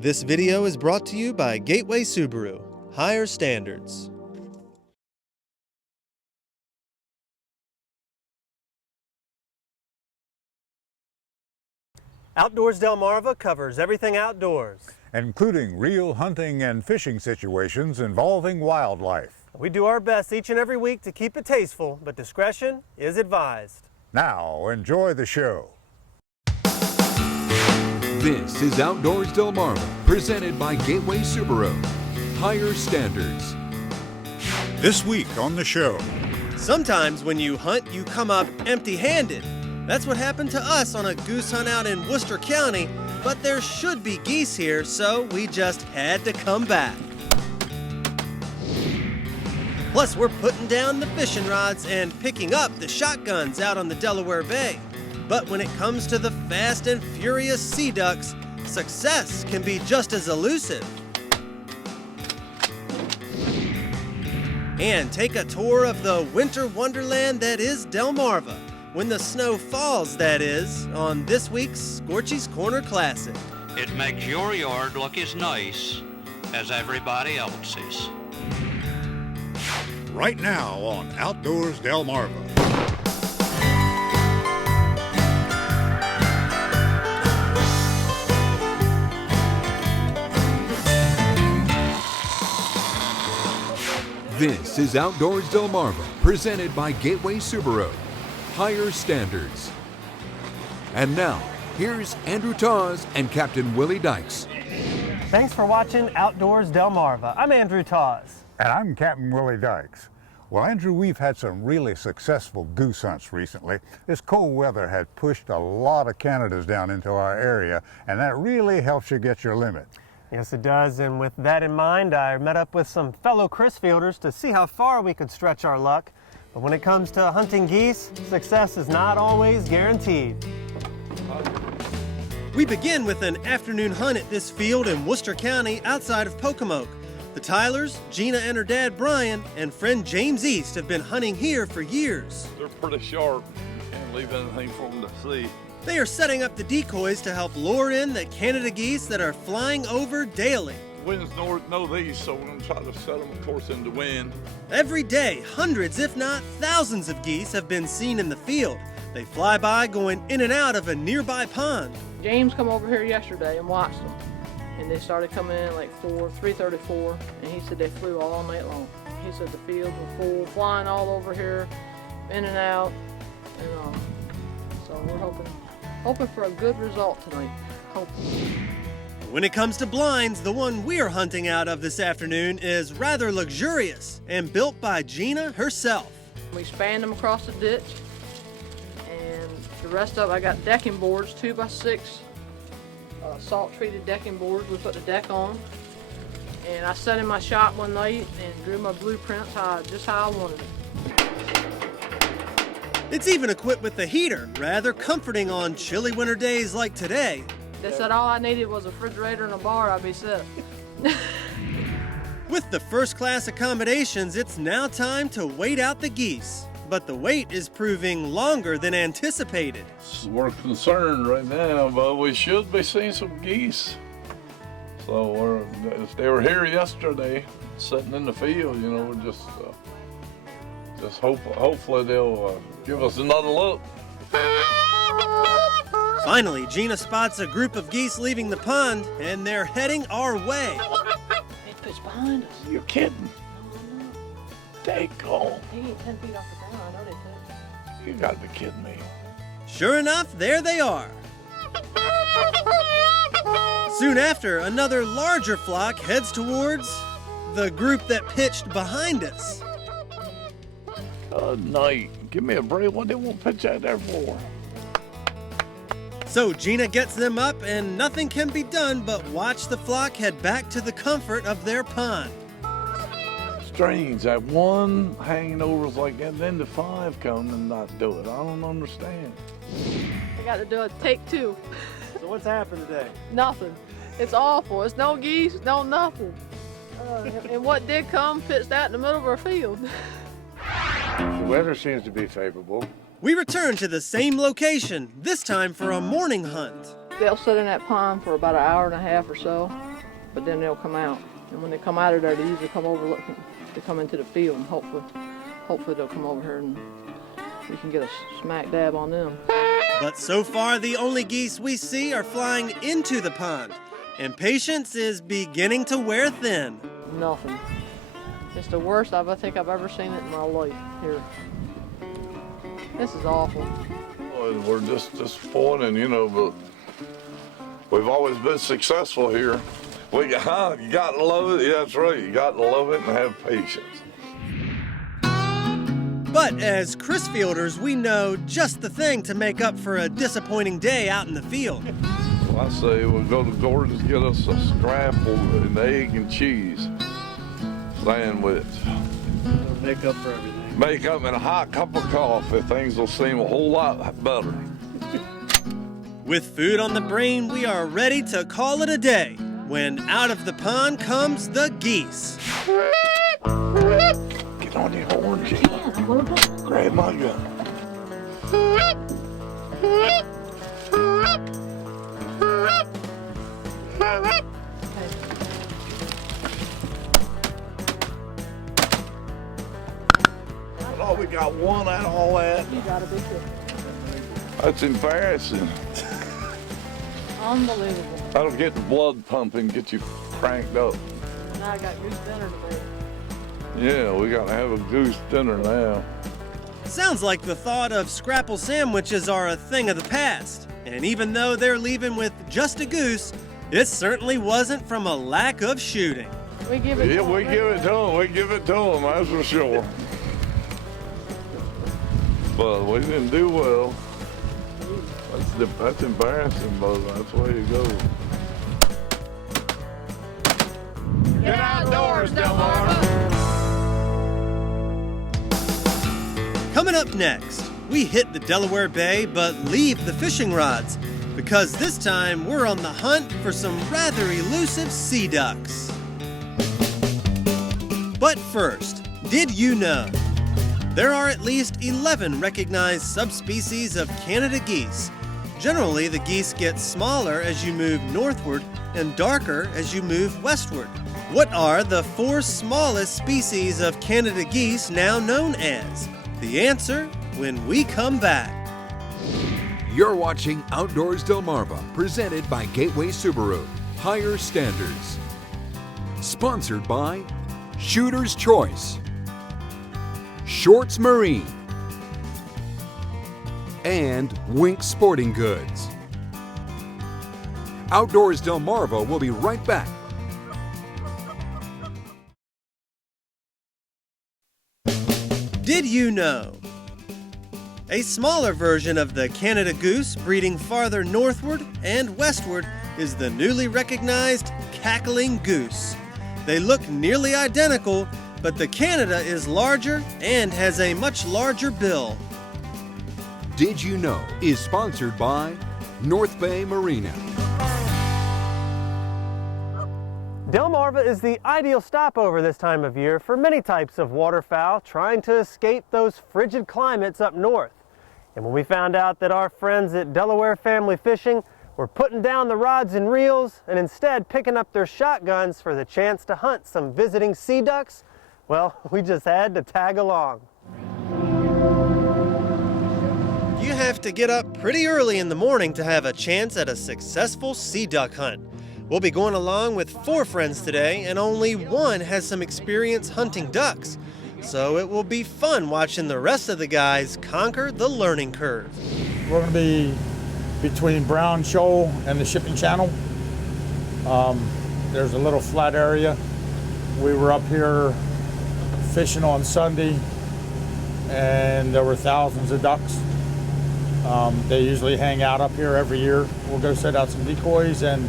This video is brought to you by Gateway Subaru. Higher standards. Outdoors Delmarva covers everything outdoors, including real hunting and fishing situations involving wildlife. we do our best each and every week to keep it tasteful, but discretion is advised. Now, enjoy the show. This is Outdoors Delmarva, presented by Gateway Subaru. Higher standards. This week on the show. Sometimes when you hunt, you come up empty-handed. That's what happened to us on a goose hunt out in Worcester County, but there should be geese here, so we just had to come back. Plus, we're putting down the fishing rods and picking up the shotguns out on the Delaware Bay. But when it comes to the fast and furious sea ducks, success can be just as elusive. And take a tour of the winter wonderland that is Delmarva, when the snow falls, that is, on this week's Scorchy's Corner Classic. It makes your yard look as nice as everybody else's. Right now on Outdoors Delmarva. This is Outdoors Delmarva, presented by Gateway Subaru. Higher standards. And now, here's Andrew Tawes and Captain Willie Dykes. Thanks for watching Outdoors Delmarva. I'm Andrew Tawes. And I'm Captain Willie Dykes. Well, Andrew, we've had some really successful goose hunts recently. This cold weather had pushed a lot of Canadas down into our area, and that really helps you get your limit. Yes, it does, and with that in mind, I met up with some fellow Chrisfielders to see how far we could stretch our luck. But when it comes to hunting geese, success is not always guaranteed. We begin with an afternoon hunt at this field in Worcester County outside of Pocomoke. The Tylers, Gina and her dad Brian, and friend James East have been hunting here for years. They're pretty sharp. You can't leave anything for them to see. They are setting up the decoys to help lure in the Canada geese that are flying over daily. Wind's northeast, so we're going to try to set them, of course, in the wind. Every day, hundreds, if not thousands of geese have been seen in the field. They fly by going in and out of a nearby pond. James come over here yesterday and watched them. And they started coming in like 3:34, and he said they flew all night long. He said the fields were full, flying all over here, in and out, and so we're hoping for a good result tonight. When it comes to blinds, the one we're hunting out of this afternoon is rather luxurious and built by Gina herself. We spanned them across the ditch, and the rest of it, I got decking boards, 2x6. Salt-treated decking boards. We put the deck on, and I set in my shop one night and drew my blueprints just how I wanted it. It's even equipped with a heater, rather comforting on chilly winter days like today. They said all I needed was a refrigerator and a bar, I'd be set. With the first-class accommodations, it's now time to wait out the geese. But the wait is proving longer than anticipated. We're concerned right now, but we should be seeing some geese. So if they were here yesterday, sitting in the field, you know, we're just hopefully they'll give us another look. Finally, Gina spots a group of geese leaving the pond, and they're heading our way. They pitched behind us. You're kidding. Take home. He ain't 10 feet off the ground. I know they pitched. You gotta be kidding me. Sure enough, there they are. Soon after, another larger flock heads towards the group that pitched behind us. Good night. Give me a break. What they won't pitch out there for? So Gina gets them up, and nothing can be done but watch the flock head back to the comfort of their pond. Strange that one hanging over is like that, and then the 5 come and not do it. I don't understand. I got to do a take 2. So what's happened today? Nothing. It's awful. It's no geese, no nothing. And what did come pitched out in the middle of our field. The weather seems to be favorable. We return to the same location, this time for a morning hunt. They'll sit in that pond for about an hour and a half or so, but then they'll come out. And when they come out of there, they usually come over looking to come into the field, and hopefully they'll come over here and we can get a smack dab on them. But so far, the only geese we see are flying into the pond, and patience is beginning to wear thin. Nothing. It's the worst I think I've ever seen it in my life here. This is awful. Well, we're just disappointed, you know, but we've always been successful here. You got to love it. Yeah, that's right. You got to love it and have patience. But as Chris Fielders, we know just the thing to make up for a disappointing day out in the field. Well, I say we'll go to Gordon's, get us a scrambled and egg and cheese sandwich. Make up for everything. Make up in a hot cup of coffee. Things will seem a whole lot better. With food on the brain, we are ready to call it a day when out of the pond comes the geese. Get on your horn, G. Grab my gun. Oh, we got one out of all that. You got a big fish. That's embarrassing. Unbelievable. That'll get the blood pumping, get you cranked up. Now I got goose dinner today. Yeah, we gotta have a goose dinner now. Sounds like the thought of scrapple sandwiches are a thing of the past. And even though they're leaving with just a goose, it certainly wasn't from a lack of shooting. We give it Yeah, to 'em. we give it to them. We give it to them, that's for sure. But we didn't do well. That's embarrassing, but that's the way it goes. Get outdoors, Delmarva! Coming up next, we hit the Delaware Bay but leave the fishing rods because this time we're on the hunt for some rather elusive sea ducks. But first, did you know? There are at least 11 recognized subspecies of Canada geese. Generally, the geese get smaller as you move northward and darker as you move westward. What are the 4 smallest species of Canada geese now known as? The answer when we come back. You're watching Outdoors Delmarva, presented by Gateway Subaru. Higher standards. Sponsored by Shooter's Choice, Shorts Marine, and Wink Sporting Goods. Outdoors Delmarva will be right back. Did you know? A smaller version of the Canada goose breeding farther northward and westward is the newly recognized cackling goose. They look nearly identical, but the Canada is larger and has a much larger bill. Did You Know is sponsored by North Bay Marina. Delmarva is the ideal stopover this time of year for many types of waterfowl trying to escape those frigid climates up north. And when we found out that our friends at Delaware Family Fishing were putting down the rods and reels and instead picking up their shotguns for the chance to hunt some visiting sea ducks, well, we just had to tag along. You have to get up pretty early in the morning to have a chance at a successful sea duck hunt. We'll be going along with 4 friends today, and only one has some experience hunting ducks. So it will be fun watching the rest of the guys conquer the learning curve. We're going to be between Brown Shoal and the shipping channel. There's a little flat area. We were up here fishing on Sunday, and there were thousands of ducks. They usually hang out up here every year. We'll go set out some decoys and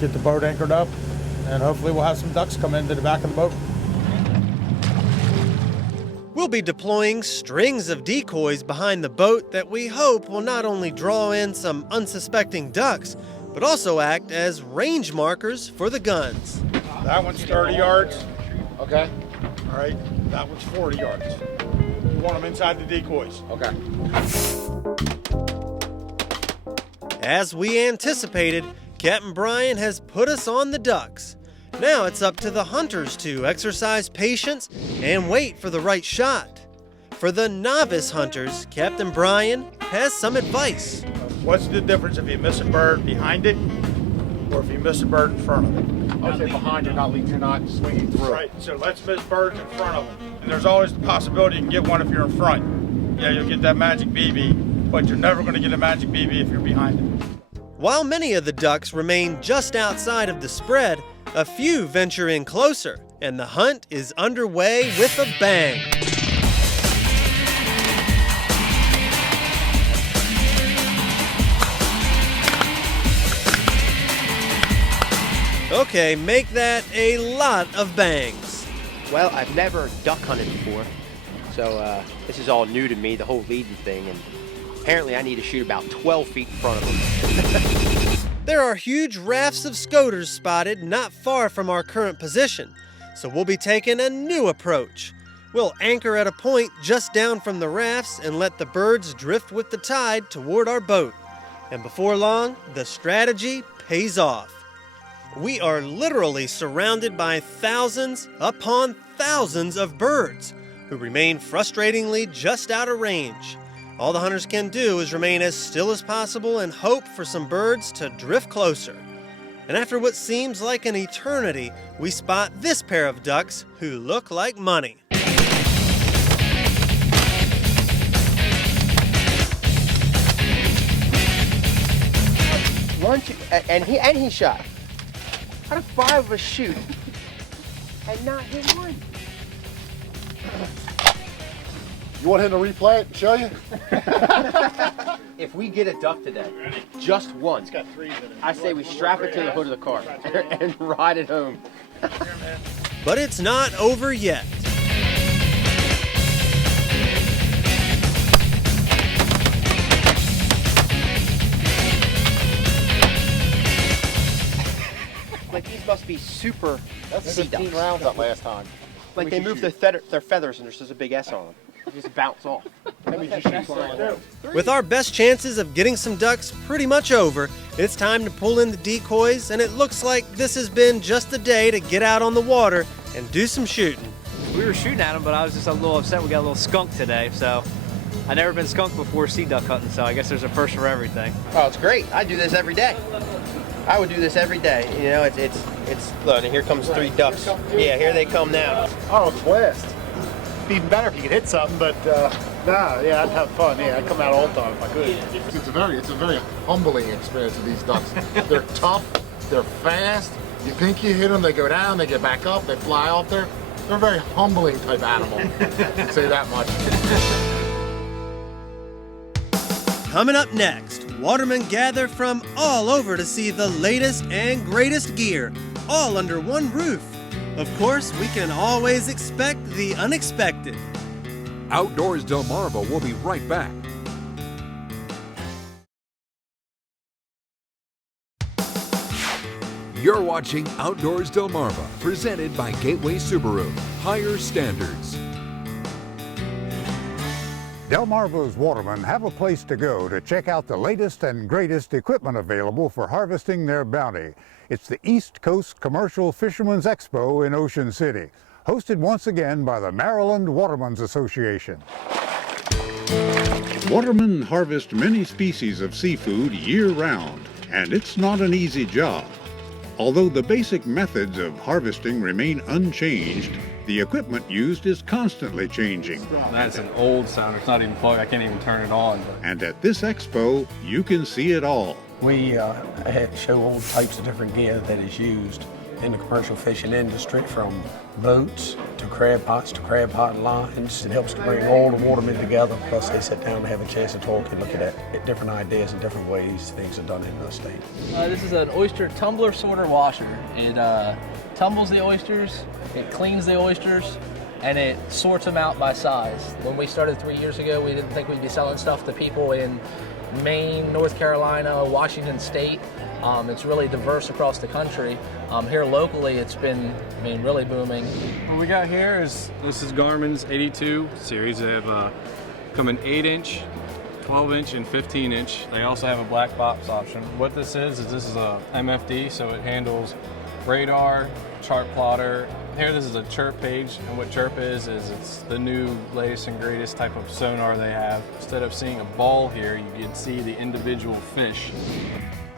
get the boat anchored up, and hopefully we'll have some ducks come into the back of the boat. We'll be deploying strings of decoys behind the boat that we hope will not only draw in some unsuspecting ducks, but also act as range markers for the guns. That one's 30 yards. Okay. All right, that one's 40 yards. You want them inside the decoys. Okay. As we anticipated, Captain Brian has put us on the ducks. Now it's up to the hunters to exercise patience and wait for the right shot. For the novice hunters, Captain Brian has some advice. What's the difference if you miss a bird behind it or if you miss a bird in front of it? I'll say behind you, you're not swinging through. Right, so let's miss birds in front of them. And there's always the possibility you can get one if you're in front. Yeah, you'll get that magic BB, but you're never going to get a magic BB if you're behind it. While many of the ducks remain just outside of the spread, a few venture in closer, and the hunt is underway with a bang. Okay, make that a lot of bangs. Well, I've never duck hunted before, so this is all new to me, the whole leading thing, and apparently I need to shoot about 12 feet in front of them. There are huge rafts of scoters spotted not far from our current position, so we'll be taking a new approach. We'll anchor at a point just down from the rafts and let the birds drift with the tide toward our boat. And before long, the strategy pays off. We are literally surrounded by thousands upon thousands of birds who remain frustratingly just out of range. All the hunters can do is remain as still as possible and hope for some birds to drift closer. And after what seems like an eternity, we spot this pair of ducks who look like money. And he shot. How did 5 of us shoot and not hit one? You want him to replay it and show you? If we get a duck today, just one, I say we strap it to the hood of the car and ride it home. But it's not over yet. Like these must be super That's sea 15 ducks. rounds that last time. Like they move their feathers and there's just a big S on them. They just bounce off. With our best chances of getting some ducks pretty much over, it's time to pull in the decoys, and it looks like this has been just the day to get out on the water and do some shooting. We were shooting at them, but I was just a little upset we got a little skunk today, so I've never been skunked before sea duck hunting, so I guess there's a first for everything. Oh, it's great. I do this every day. I would do this every day. You know, it's look, and here comes 3 ducks. Yeah, here they come now. Oh, it's blast. Be even better if you could hit something, but yeah, I'd have fun. Yeah, I'd come out all the time if I could. It's a very humbling experience with these ducks. They're tough, they're fast. You think you hit them, they go down, they get back up, they fly off there. They're a very humbling type animal. I'd say that much. Coming up next, watermen gather from all over to see the latest and greatest gear, all under one roof. Of course, we can always expect the unexpected. Outdoors Delmarva will be right back. You're watching Outdoors Delmarva, presented by Gateway Subaru. Higher standards. Delmarva's watermen have a place to go to check out the latest and greatest equipment available for harvesting their bounty. It's the East Coast Commercial Fishermen's Expo in Ocean City, hosted once again by the Maryland Watermen's Association. Watermen harvest many species of seafood year-round, and it's not an easy job. Although the basic methods of harvesting remain unchanged, the equipment used is constantly changing. That's an old sounder. It's not even plugged. I can't even turn it on. And at this expo, you can see it all. We show all types of different gear that is used in the commercial fishing industry, from boats to crab pots to crab pot lines. It helps to bring all the watermen together, plus they sit down and have a chance to talk and look at different ideas and different ways things are done in the state. This is an oyster tumbler sorter washer. It tumbles the oysters, it cleans the oysters, and it sorts them out by size. When we started 3 years ago, we didn't think we'd be selling stuff to people in Maine, North Carolina, Washington State. It's really diverse across the country. Here locally, it's been, really booming. What we got here is, this is Garmin's 82 series. They have come in 8-inch, 12-inch and 15-inch. They also have a black box option. What this is this is a MFD, so it handles radar, chart plotter. Here this is a chirp page, and what chirp is it's the new latest and greatest type of sonar they have. Instead of seeing a ball here, you can see the individual fish.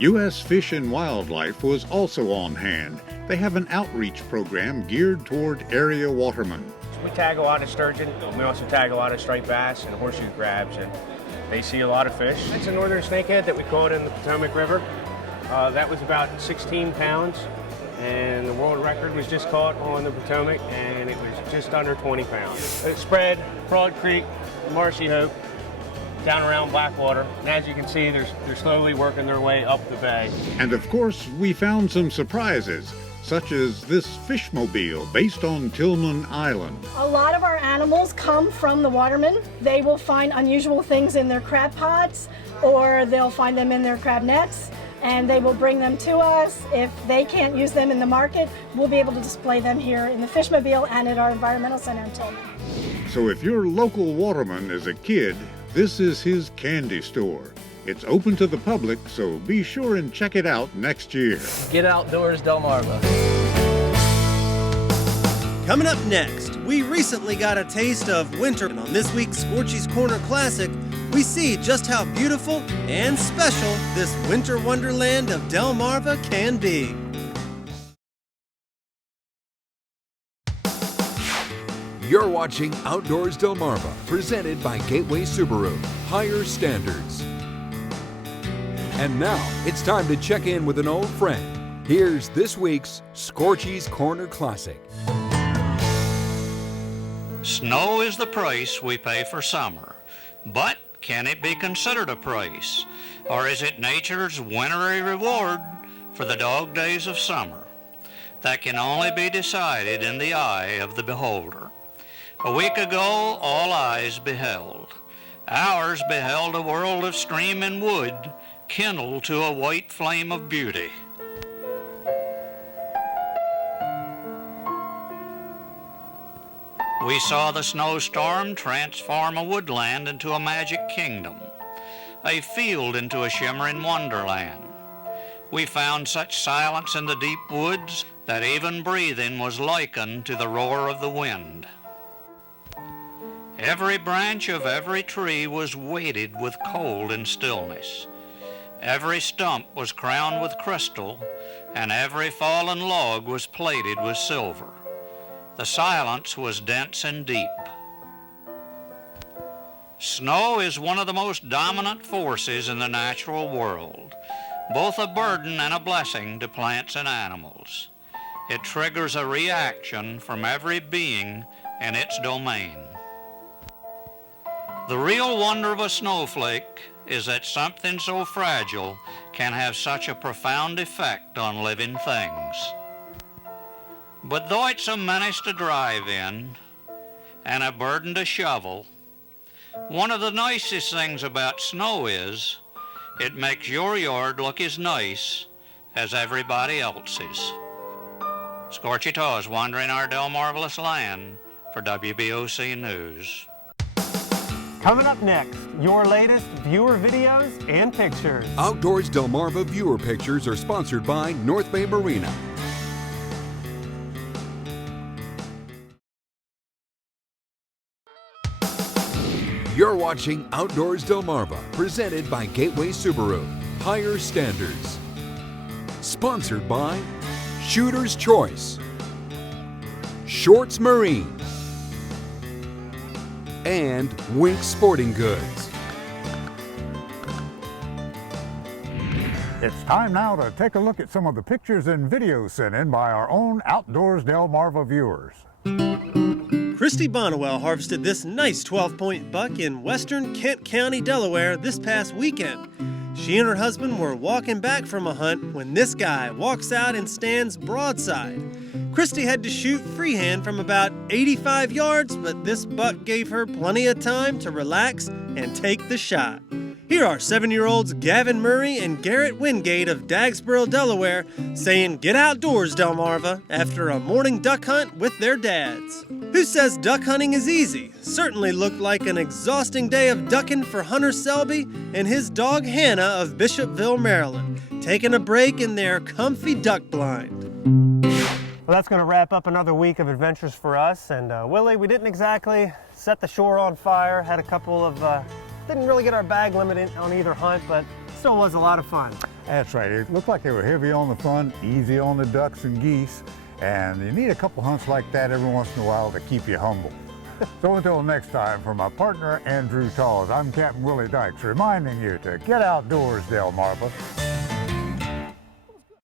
U.S. Fish and Wildlife was also on hand. They have an outreach program geared toward area watermen. We tag a lot of sturgeon. We also tag a lot of striped bass and horseshoe crabs, and they see a lot of fish. It's a northern snakehead that we caught in the Potomac River. That was about 16 pounds, and the world record was just caught on the Potomac, and it was just under 20 pounds. It spread Broad Creek, Marshy Hope, down around Blackwater, and as you can see, they're slowly working their way up the bay. And of course, we found some surprises, such as this fishmobile based on Tillman Island. A lot of our animals come from the watermen. They will find unusual things in their crab pots, or they'll find them in their crab nets, and they will bring them to us. If they can't use them in the market, we'll be able to display them here in the fishmobile and at our environmental center in Tillman. So if your local waterman is a kid, this is his candy store. It's open to the public, so be sure and check it out next year. Get outdoors, Delmarva. Coming up next, we recently got a taste of winter, and on this week's Scorchy's Corner Classic, we see just how beautiful and special this winter wonderland of Delmarva can be. You're watching Outdoors Delmarva, presented by Gateway Subaru. Higher standards. And now, it's time to check in with an old friend. Here's this week's Scorchy's Corner Classic. Snow is the price we pay for summer, but can it be considered a price? Or is it nature's wintry reward for the dog days of summer? That can only be decided in the eye of the beholder. A week ago, all eyes beheld. Ours beheld a world of stream and wood, kindled to a white flame of beauty. We saw the snowstorm transform a woodland into a magic kingdom, a field into a shimmering wonderland. We found such silence in the deep woods that even breathing was likened to the roar of the wind. Every branch of every tree was weighted with cold and stillness. Every stump was crowned with crystal, and every fallen log was plated with silver. The silence was dense and deep. Snow is one of the most dominant forces in the natural world, both a burden and a blessing to plants and animals. It triggers a reaction from every being in its domain. The real wonder of a snowflake is that something so fragile can have such a profound effect on living things. But though it's a menace to drive in and a burden to shovel, one of the nicest things about snow is it makes your yard look as nice as everybody else's. ScoreCheto is wandering our Delmarvelous land for WBOC News. Coming up next, your latest viewer videos and pictures. Outdoors Delmarva viewer pictures are sponsored by North Bay Marina. You're watching Outdoors Delmarva, presented by Gateway Subaru. Higher standards. Sponsored by Shooter's Choice, Shorts Marine, and Wink Sporting Goods. It's time now to take a look at some of the pictures and videos sent in by our own Outdoors Delmarva viewers. Christy Bonnewell harvested this nice 12-point buck in western Kent County, Delaware this past weekend. She and her husband were walking back from a hunt when this guy walks out and stands broadside. Christy had to shoot freehand from about 85 yards, but this buck gave her plenty of time to relax and take the shot. Here are 7-year-olds Gavin Murray and Garrett Wingate of Dagsboro, Delaware, saying get outdoors, Delmarva, after a morning duck hunt with their dads. Who says duck hunting is easy? Certainly looked like an exhausting day of ducking for Hunter Selby and his dog Hannah of Bishopville, Maryland, taking a break in their comfy duck blind. Well, that's going to wrap up another week of adventures for us. And Willie, we didn't exactly set the shore on fire. Had a couple of, didn't really get our bag limit on either hunt, but still was a lot of fun. That's right. It looked like they were heavy on the fun, easy on the ducks and geese. And you need a couple hunts like that every once in a while to keep you humble. So until next time, for my partner Andrew Taws, I'm Captain Willie Dykes reminding you to get outdoors, Delmarva.